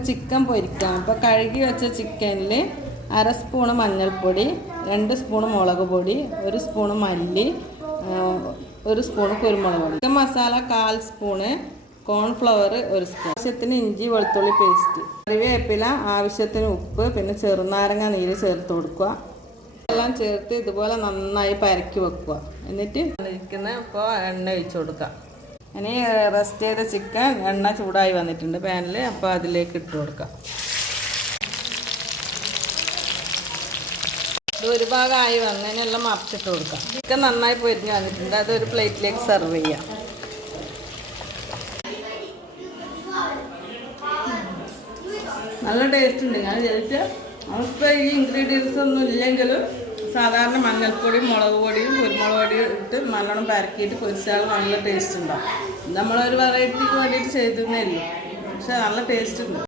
നമുക്ക് ചിക്കൻ പൊരിക്കാം. അപ്പോൾ കഴുകി വെച്ച ചിക്കനിൽ 1/2 സ്പൂണ് മഞ്ഞൾപ്പൊടി, 2 സ്പൂണ് മുളക് പൊടി, 1 സ്പൂണ് മല്ലി, 1 സ്പൂണ് കുരുമുളക് പൊടി, chicken masala 1/4 spoon, cornflour 1 spoon, ആവശ്യത്തിന് ഇഞ്ചി വെളുത്തുള്ളി പേസ്റ്റ്, കറിവേപ്പില, ആവശ്യത്തിന് ഉപ്പ്, പിന്നെ ചെറുനാരങ്ങ നീര് ചേർത്ത് കൊടുക്കുക. എല്ലാം ചേർത്ത് ഇതുപോലെ നന്നായി പരക്കി വെക്കുക. എന്നിട്ട് ഇപ്പോൾ എണ്ണ ഒഴിച്ച് കൊടുക്കുക. ഇനി റസ്റ്റ് ചെയ്ത ചിക്കൻ എണ്ണ ചൂടായി വന്നിട്ടുണ്ട് പാനിൽ. അപ്പോൾ അതിലേക്ക് ഇട്ട് കൊടുക്കാം. ഇത് ഒരു ഭാഗമായി വന്നതിനെല്ലാം മറിച്ചിട്ട് കൊടുക്കാം. ചിക്കൻ നന്നായി പൊരിഞ്ഞ് വന്നിട്ടുണ്ട്. അതൊരു പ്ലേറ്റിലേക്ക് സെർവ് ചെയ്യാം. നല്ല ടേസ്റ്റ് ഉണ്ട്. ഞാൻ ചോദിച്ചാൽ നമുക്കിപ്പോൾ ഈ ഇൻഗ്രീഡിയൻസ് ഒന്നും ഇല്ലെങ്കിലും സാധാരണ മഞ്ഞൾപ്പൊടിയും മുളക് പൊടിയും കുരുമുളക് പൊടിയും ഇട്ട് നല്ലോണം പരക്കിയിട്ട് പൊരിച്ചാൽ നല്ല ടേസ്റ്റ് ഉണ്ടാവും. നമ്മളൊരു വെറൈറ്റിക്ക് വേണ്ടിയിട്ട് ചെയ്തതേ ഉള്ളൂ, പക്ഷെ നല്ല ടേസ്റ്റ് ഉണ്ട്.